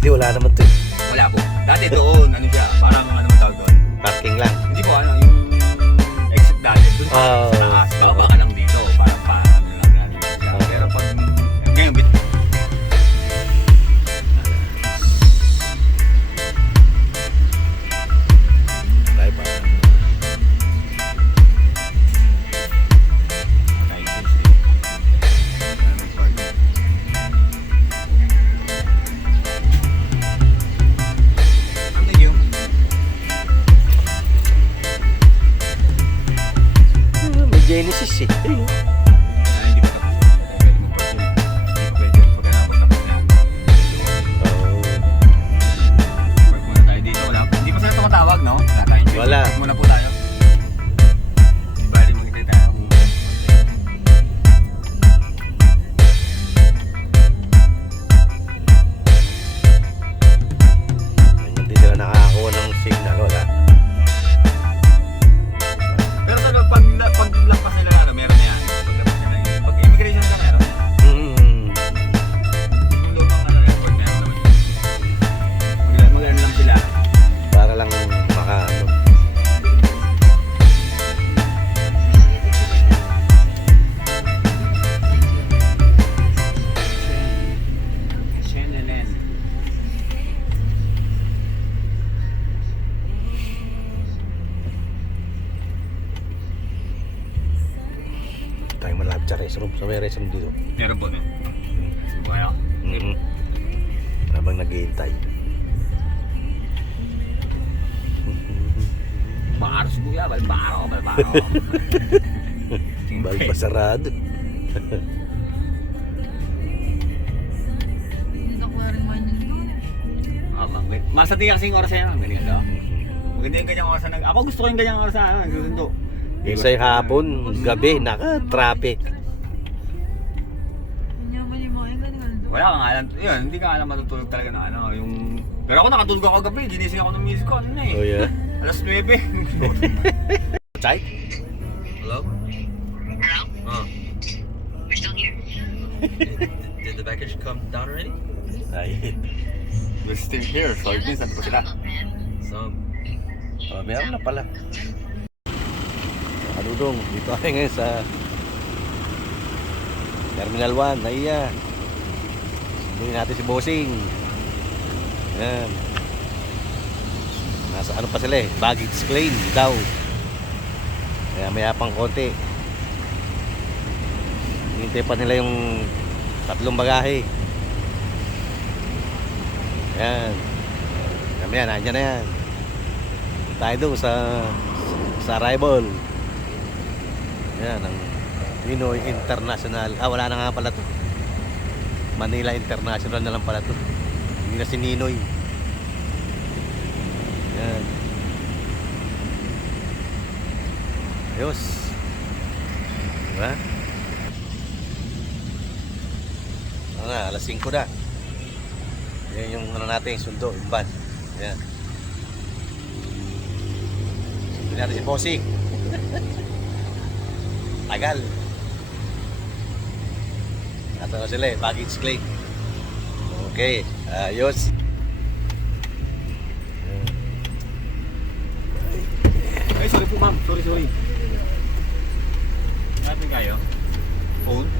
Dati wala naman to. Wala po. Dati doon, ano siya, parang ano matawag doon. Parking lang. Hindi po, ano, yung exit dati, doon sa taas. Baka ka lang dito, parang ano lang natin siya. Pero pag, ngayon, Tayo pa. May Genesis eh. Ayun. hindi pa tapos. Pwede mag-park yun. Hindi pa pwede pag ano, pag tapos na. Oh. Park muna tayo dito. Wala. Hindi pa sila tumatawag, no? Wala tayong choice. Wala. Park muna po tayo. Bali magkita tayo. Hindi sila nakakakuha ng signal. Wala. Pero talaga pag lampas nila ano, meron na yan. Pag lampas nila yun. Pag immigration ka meron na yan. Yung loob ng ano, airport meron naman yun. Mag-ano lang sila. Para lang maka ano. Shenelen. Tayo malapit sa restroom. Sa may restroom dito. Meron po, no? Sige po kayo. Habang naghihintay. Baro si Kuya, balbaro. Balba sarado. Hindi na kuha rin wine yun. Masa di kasing oras yan. Ganyan, no? Maganda yung ganyang oras na ako gusto ko yung ganyang oras na nagsusundo. Isa'y hapon, gabi, naka-traffic. Yaman yung mga yun, ganun. Wala kang alam. Yun, hindi ka alam matutulog talaga ng ano. Yung... Pero ako nakatulog ako gabi. Ginising ako ng music ko. Ano na eh. Oh yeah. Alas 9. Chay? Hello? Hello? Oh. We're still here. Did the package come down already? Ay. We're still here. So, yun, sabi ko sila. Some. Oh, meron na pala. Kadudong, dito tayo ngayon sa Terminal 1, Naiya. Sunduin natin si Bossing. Ayan. Nasa ano pa sila eh, baggage claim daw. Kaya maya pang konti. Hintay pa nila yung 3 bagahe. Ayan. Kaya nandiyan na yan. Tayo doon sa arrival. Yan ang Pinoy International. Wala na nga pala to. Manila International na lang pala to. Hindi na si Ninoy. Yan. Ayos. Diba? Ano na, alas 5 na. Yan yung ano natin, sundo, yung van. Yan. Sundo natin si Bossing. Tagal. Ato na sila eh, baggage claim. Okay, ayos. Ay, sorry po ma'am. Sorry. Natin kayo? Phone?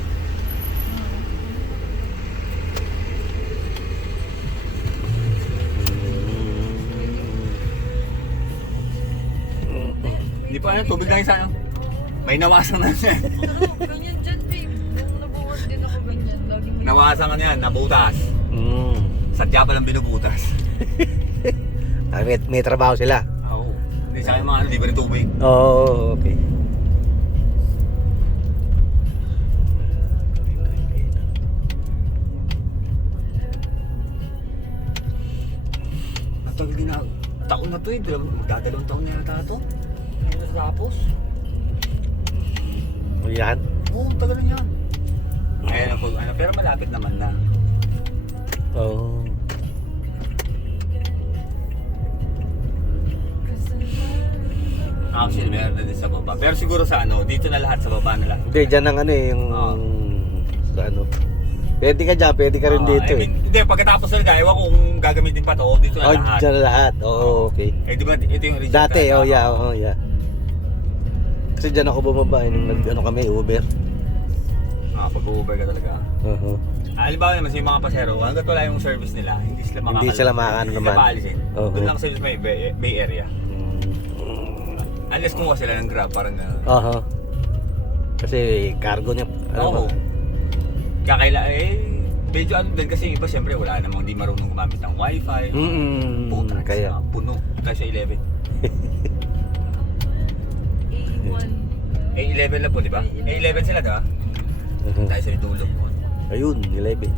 Hindi pa ano, tubig lang yung sana. May nawasan na siya. Ano, ganyan dyan, babe. Nung nabuwag din ako ganyan. Lagi may... Nawasan ka na yan, nabutas. Sadya pa lang binubutas. May trabaho sila. Oo. Hindi sa akin mga ano, libre ng tubig. Oh, okay. Ang tagal din na, taon na to eh. Magdadalawang taon na yata ito. Hindi na tapos. O yan. Oo, tagal na yan. Ayun ako, ano, pero malapit naman na. Oh. Actually, meron na din sa baba. Pero siguro sa ano, dito na lahat sa baba na lahat. Hindi, dyan ang ano eh, yung... Oo. Sa ano. Pwede ka dyan, pwede ka rin dito I mean, hindi, pagkatapos talaga, ewan ko kung gagamitin pa to, dito na Oh, lahat. dyan na lahat. Oo, okay. Eh, di ba, ito yung original. Dati, oh yeah. Kasi dyan ako bumaba, nung ano kami, Uber. Pag-Uber ka talaga. Halimbawa naman sa yung mga pasero, hanggat wala yung service nila, hindi sila makakalimutan. Hindi sila makakaano Hindi naman. sila paalisin. Doon lang sila sa may Bay Area. Unless kumuha sila ng Grab, parang gano'n. Kasi cargo niya, Oo. Kakaila, medyo ano din kasi yung iba siyempre wala namang di marunong gumamit ng wifi. Puta, kaya. Puno. Tayo sa 11. A1. 11 lang po, di ba? 11 sila, di ba? Tayo sa dulo. Ayun, 11.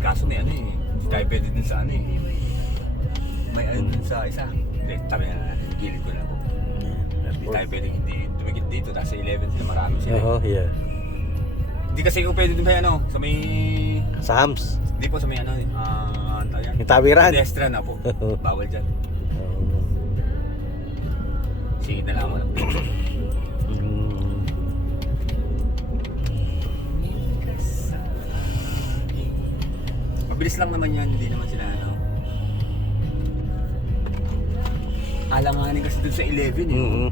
Kaso may ano eh. Hindi tayo pwede dun sa ano eh. May ano dun sa isa. Hindi, tabi na gilid ko na po. Hindi tayo pwede hindi dumikit dito. Nasa 11 sila, marami sila. Yeah. Hindi kasi ko pwede dun sa ano, sa may... Sa Hams. Hindi po sa may ano, ano yan? Yung tawiran. Pedestrian na po. Bawal dyan. Sige na lang ako lang. Mabilis lang naman yan, hindi naman sila ano. Alanganin kasi dun sa 11 eh.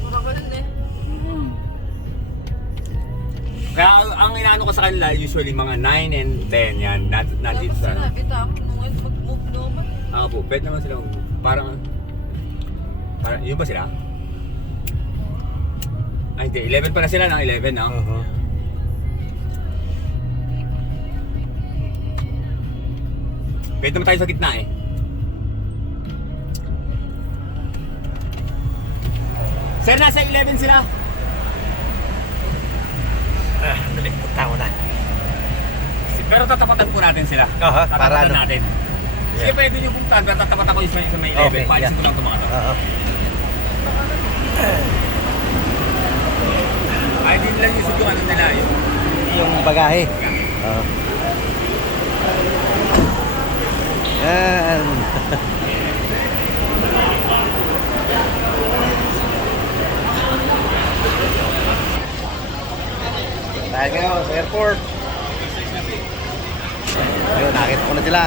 Mura ka nun eh. Kaya ang inaano ko sa kanila usually mga 9 and 10 yan. Nandito Tapos sa ano. sinabi tamo nung mag-move naman. Po, pwede naman sila parang yun ba sila? Ay hindi, 11 pa na sila ng 11 no? Pwede naman tayo sa gitna eh. Sir, nasa 11 sila. Dali, punta ko na. Pero tatapatan po natin sila. Aha, para Tatapatan ano? natin. Sige, pwede nyo puntahan, pero tatapatan ko yung sa may 11. Okay, Paalisin ko lang ito mga to. Ay, din lang yung yung ano nila. Yung bagahe. Yan. Tayo ngayon sa airport. Ayun, nakita ko na sila.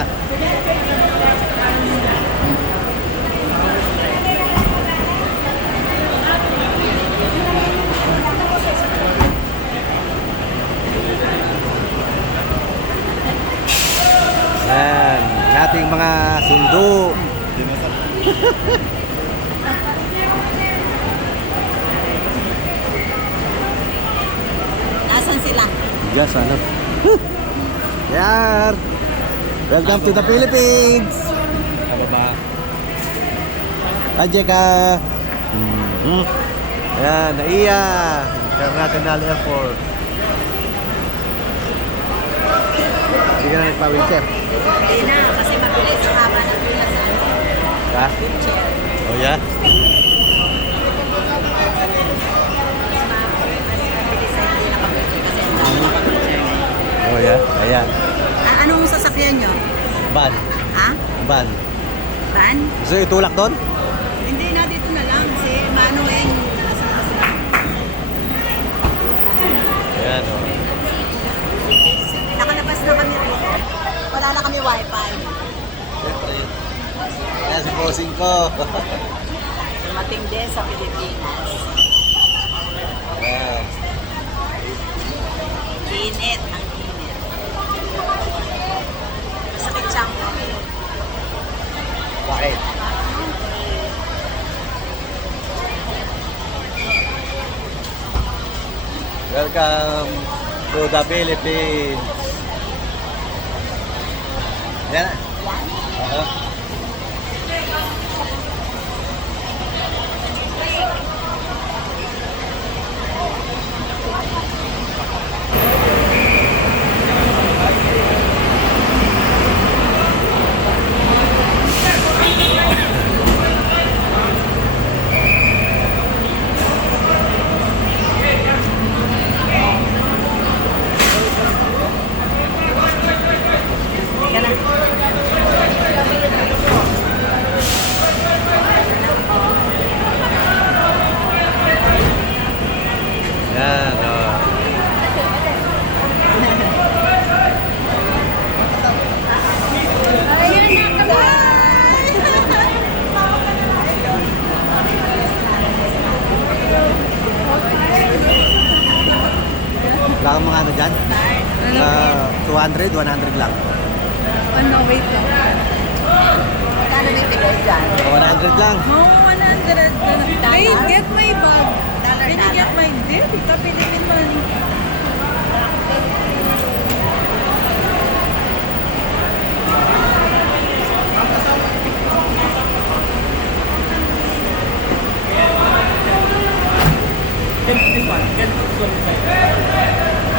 Yan, ating mga sundo. Nasaan sila? Yes, ano? Yan. Welcome to the Philippines. Ano ba? Hi, Jeka. Yan, Naiya International Airport. Hindi ka na nagpa-wheelchair. Hindi na, kasi mabilis ang haba ng pila sa Ha? wheelchair. Oh, yeah? Mas mabilis sa hindi naka-wheelchair kasi ang dami naka-wheelchair ngayon. Oh, yeah? Ayan. Anong sasakyan nyo? Van. Ha? Van. Van? Gusto itulak doon? Hindi na, dito na lang. Si Manuel. Nasa sila. Ayan, oh. Nakalabas na kami rito. Wala na kami wifi. Ayan, si posing ko. Dumating din sa Pilipinas. Ayan. Init ang init. Sakit siyang Bakit? Welcome to the Philippines. Yan na. Yan, oh. 200, 100 lang. Ano, wait lang. Kano may bigay dyan? 100 lang. Mga 100. Wait, get my bag. Dollar, Can you get my dip? Ito, Philippine money. This one. Get this one inside.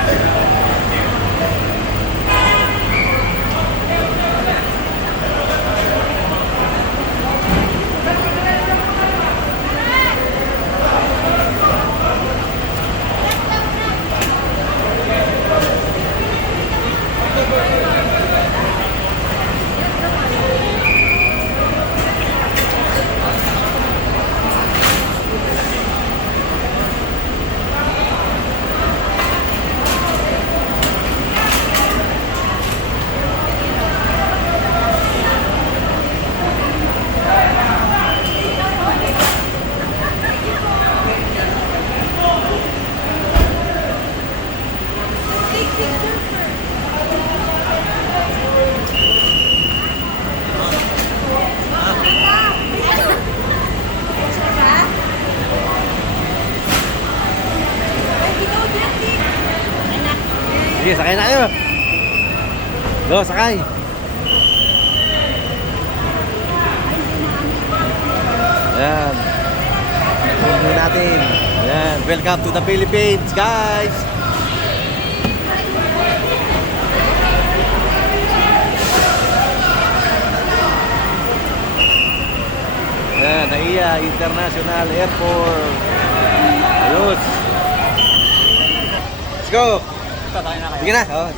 Sige, sakay na kayo. Go, sakay. Ayan. Tunggu natin. Ayan. Welcome to the Philippines, guys. Ayan, NAIA International Airport. Ayos. Let's go. Tatay na kayo. Sige na. Oh.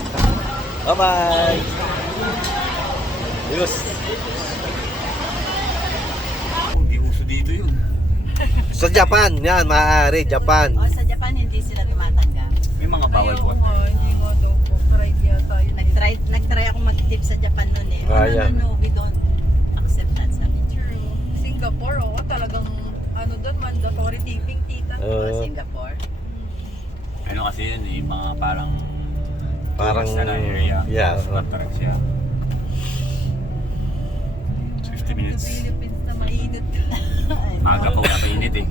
Bye-bye. Ayos. Hindi uso dito yun. Sa Japan, yan, maaari, Japan. O, sa Japan, hindi sila tumatanggap. May mga bawal Ayaw po. ko nga, hindi nga daw po. Tried yata yun. Nag-try ako mag-tip sa Japan noon eh. Ah, yeah. No, we don't accept that. Sabi, True. Singapore, oo, talagang ano doon, mandatory tipping, tita. Singapore. Ano kasi yun eh, mga parang Parang, tourist na area. yeah. Sulat talaga siya. 50 minutes. Sa Philippines na mainit. Maaga pa wala mainit eh.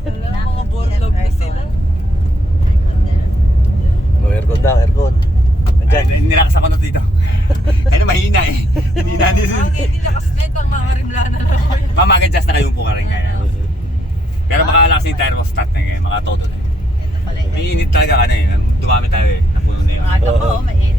Wala, mga borlog na sila. Oh, aircon daw, aircon. Andyan. Ay, nirakas ako na dito. Ano mahina eh. Hindi na din. Ang hindi nakasnet ang mga rimlana na ako. Mamagadjust na kayo po ka rin kaya. Pero makalakas yung thermostat na ngayon, mga todo na. Ito pala. May init talaga ano eh. Dumami tayo eh. Napuno na yun. Aga Oo. pa, mainit.